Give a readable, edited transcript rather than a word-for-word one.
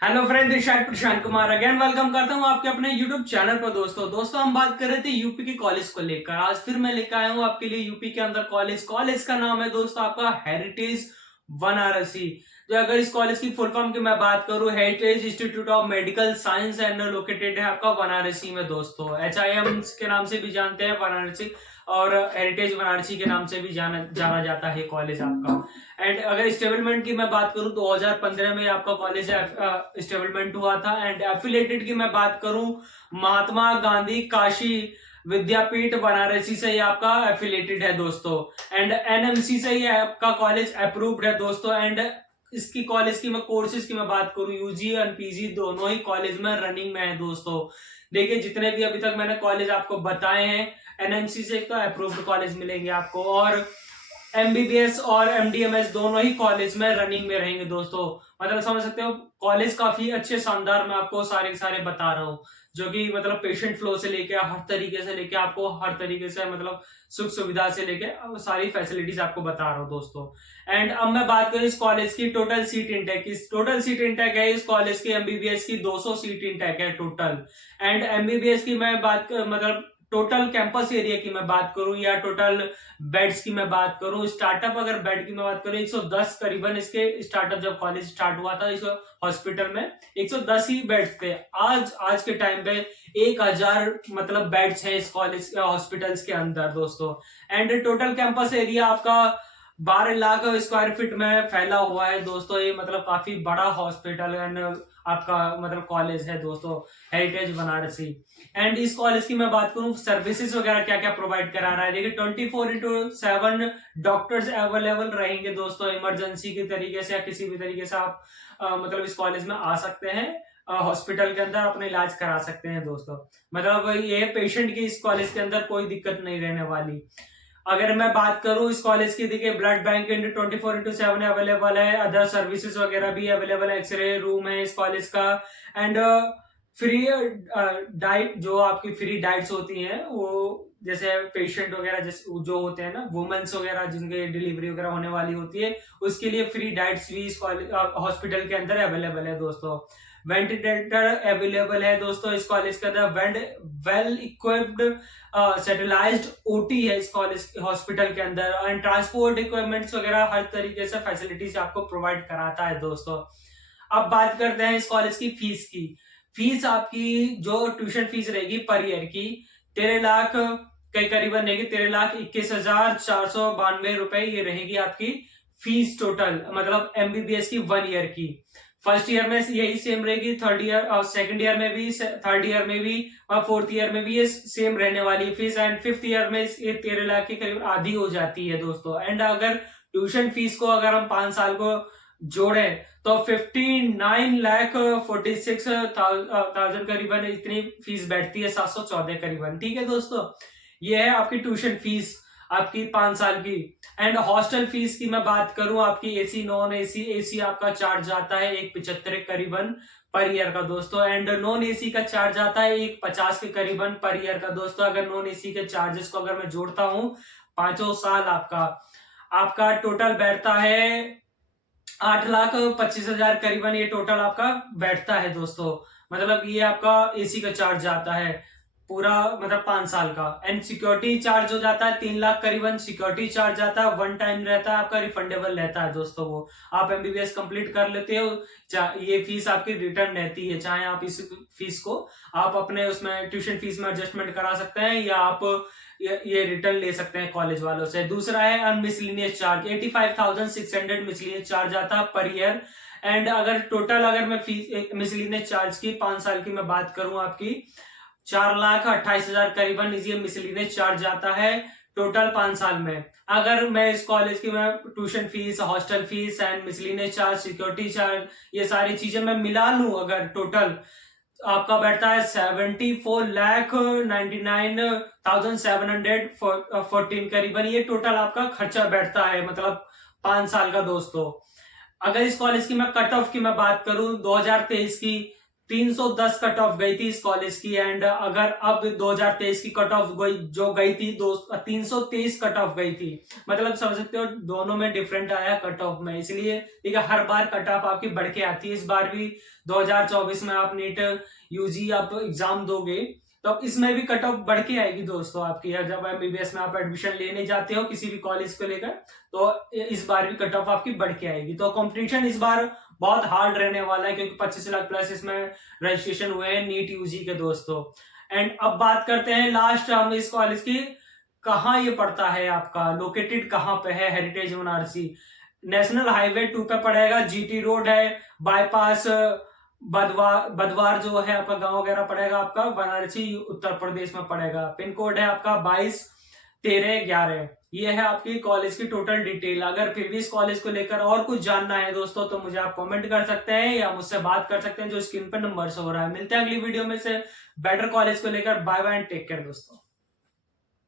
Hello friend, ऋषाद Prashant Kumar again welcome करता हूं आपके अपने यूट्यूब चैनल पर। दोस्तों हम बात कर रहे थे यूपी के कॉलेज को लेकर। आज फिर मैं लेकर आया हूं आपके लिए यूपी के अंदर कॉलेज का नाम है दोस्तों आपका हेरिटेज बनारसी। जो अगर इस कॉलेज की फुल फॉर्म की मैं बात करूं, heritage institute of medical science and located है आपका वाराणसी में दोस्तों। HIM के नाम से भी जानते हैं वाराणसी, और हेरिटेज वाराणसी के नाम से भी जाना जाता है कॉलेज आपका। एंड अगर स्टेबलमेंट की मैं बात करूं, 2015 में आपका कॉलेज स्टेबलमेंट हुआ था। एंड एफिलेटेड की मैं बात करूं, महात्मा गांधी काशी विद्यापीठ वाराणसी से ही आपका एफिलेटेड है दोस्तों। एंड NMC से ही आपका कॉलेज अप्रूव्ड है दोस्तों। एंड इसकी कॉलेज की मैं कोर्सेज की मैं बात करूं, UG और PG दोनों ही कॉलेज में रनिंग में है दोस्तों। देखिए, जितने भी अभी तक मैंने कॉलेज आपको बताए हैं, NMC से एक तो अप्रूव्ड कॉलेज मिलेंगे आपको, और MBBS और MDMS दोनों ही कॉलेज में रनिंग में रहेंगे दोस्तों। मतलब समझ सकते हो, कॉलेज काफी अच्छे शानदार मैं आपको सारे के सारे बता रहा हूँ, जो कि मतलब पेशेंट फ्लो से लेके हर तरीके से लेके आपको हर तरीके से मतलब सुख सुविधा से लेके सारी फैसिलिटीज आपको बता रहा हूँ दोस्तों। एंड अब मैं बात करूँ इस कॉलेज की टोटल सीट इंटेक की। टोटल सीट इंटेक है इस कॉलेज की MBBS की 200 सीट इंटेक है टोटल। एंड MBBS की मैं मतलब टोटल कैंपस एरिया की मैं बात करूं या टोटल बेड्स की मैं बात करूं, स्टार्टअप अगर बेड की मैं बात करूं, 110 करीबन इसके स्टार्टअप जब कॉलेज स्टार्ट हुआ था इस हॉस्पिटल में 110 ही बेड्स थे। आज के टाइम पे 1000 मतलब बेड्स हैं इस कॉलेज हॉस्पिटल्स के अंदर दोस्तों। एंड टोटल कैंपस एरिया आपका 12 लाख स्क्वायर फीट में फैला हुआ है दोस्तों। ये मतलब काफी बड़ा हॉस्पिटल एंड आपका मतलब कॉलेज है दोस्तों, हेरिटेज बनारसी। एंड इस कॉलेज की मैं बात करूं, सर्विसेज वगैरह क्या क्या प्रोवाइड करा रहा है, देखिए 24/7 डॉक्टर्स अवेलेबल रहेंगे दोस्तों। इमरजेंसी के तरीके से या किसी भी तरीके से आप मतलब इस कॉलेज में आ सकते हैं, हॉस्पिटल के अंदर अपने इलाज करा सकते हैं दोस्तों। मतलब ये पेशेंट की इस कॉलेज के अंदर कोई दिक्कत नहीं रहने वाली। अगर मैं बात करूं इस कॉलेज की, देखिए ब्लड बैंक 24/7 अवेलेबल है, अदर सर्विसेज वगैरह भी अवेलेबल है, एक्सरे रूम है इस कॉलेज का। एंड फ्री डाइट, जो आपकी फ्री डाइट्स होती हैं वो जैसे पेशेंट वगैरह जैसे जो होते हैं ना, वुमेन्स वगैरह जिनके डिलीवरी वगैरह होने वाली होती है, उसके लिए फ्री डाइट्स भी इस कॉलेज हॉस्पिटल के अंदर अवेलेबल है दोस्तों। वेंटिलेटर अवेलेबल है दोस्तों इस कॉलेज के अंदर। वेल इक्विप्ड सेटेलाइज्ड OT है इस कॉलेज हॉस्पिटल के अंदर। एंड ट्रांसपोर्ट इक्विपमेंट्स वगैरह हर तरीके से फैसिलिटीज आपको प्रोवाइड कराता है दोस्तों। अब बात करते हैं इस कॉलेज की फीस की। फीस आपकी जो ट्यूशन फीस रहेगी पर ईयर की 13 लाख के करीबन रहेगी, 13,61,492 रुपए ये रहेगी आपकी फीस टोटल, मतलब MBBS की 1 ईयर की। फर्स्ट ईयर में यही सेम रहेगी, थर्ड ईयर और सेकंड ईयर में भी, थर्ड ईयर में भी और फोर्थ ईयर में भी ये सेम रहने वाली है फीस। एंड फिफ्थ ईयर में ये 13 लाख के करीब आधी हो जाती है दोस्तों। एंड अगर ट्यूशन फीस को अगर हम 5 साल को जोड़े तो 59,46,000 करीबन इतनी फीस बैठती है, 714 करीबन। ठीक है दोस्तों, ये है आपकी ट्यूशन फीस आपकी 5 साल की। एंड हॉस्टल फीस की मैं बात करूं, आपकी AC नॉन AC आपका चार्ज आता है 175 करीबन पर ईयर का दोस्तों। एंड नॉन AC का चार्ज आता है 150 के करीबन पर ईयर का दोस्तों। अगर नॉन AC के चार्जेस को अगर मैं जोड़ता हूं 5 साल आपका टोटल बैठता है 8,25,000 करीबन, ये टोटल आपका बैठता है दोस्तों। मतलब ये आपका AC का चार्ज आता है पूरा, मतलब 5 साल का। एंड सिक्योरिटी चार्ज हो जाता है 3 लाख करीबन, सिक्योरिटी चार्ज आता है, 1 टाइम रहता है आपका, रिफंडेबल रहता है दोस्तों। वो आप MBBS कंप्लीट कर लेते हो, ये फीस आपकी रिटर्न रहती है, चाहे आप इस फीस को आप अपने उसमें ट्यूशन फीस में एडजस्टमेंट करा सकते हैं या आप ये रिटर्न ले सकते हैं कॉलेज वालों से। दूसरा है अनमिसलिनियस चार्ज, 85,600 मिसलिनियस चार्ज आता है पर ईयर। एंड अगर टोटल अगर मैं फीस मिसलिनियस चार्ज की 5 साल की मैं बात करूं, आपकी 4,28,000 करीबन ये मिसलिनियस चार्ज आता है टोटल 5 साल में। अगर मैं इस कॉलेज की मैं tuition fees, hostel fees and miscellaneous charge, security charge, ये सारी चीजें मैं मिला लूं, अगर टोटल आपका बैठता है 74,99,714 करीबन, ये टोटल आपका खर्चा बैठता है, मतलब 5 साल का दोस्तों। अगर इस कॉलेज की मैं कट ऑफ की मैं बात करूं 2023 की, 310 कट ऑफ गई थी इस कॉलेज की। एंड अगर अब 2023 की कट ऑफ गई थी 323 कट ऑफ गई थी। मतलब समझ सकते हो दोनों में डिफरेंट आया कट ऑफ में। इसलिए ठीक है, हर बार कट ऑफ आपकी बढ़ के आती है। इस बार भी 2024 में आप नीट यूजी आप एग्जाम दोगे तो अब इसमें भी कट ऑफ बढ़ के आएगी दोस्तों आपकी। जब एमबीबीएस में आप एडमिशन लेने जाते हो किसी भी कॉलेज को लेकर तो इस बार भी कट ऑफ आपकी बढ़ के आएगी। तो कंपटीशन इस बार बहुत हार्ड रहने वाला है क्योंकि 25 लाख प्लस इसमें रजिस्ट्रेशन हुए हैं नीट यूजी के दोस्तों। एंड अब बात करते हैं लास्ट हम इस कॉलेज की, कहाँ ये पड़ता है, आपका लोकेटेड कहाँ पे है। हेरिटेज बनारसी नेशनल हाईवे 2 पे पड़ेगा, जीटी रोड है, बाईपास बदवार जो है आपका गांव वगैरह पड़ेगा आपका वाराणसी उत्तर प्रदेश में पड़ेगा। पिन कोड है आपका 221311। ये है आपकी कॉलेज की टोटल डिटेल। अगर फिर भी इस कॉलेज को लेकर और कुछ जानना है दोस्तों तो मुझे आप कमेंट कर सकते हैं या मुझसे बात कर सकते हैं जो स्क्रीन पर नंबर से हो रहा है। मिलते हैं अगली वीडियो में से बेटर कॉलेज को लेकर। Bye bye and take care दोस्तों।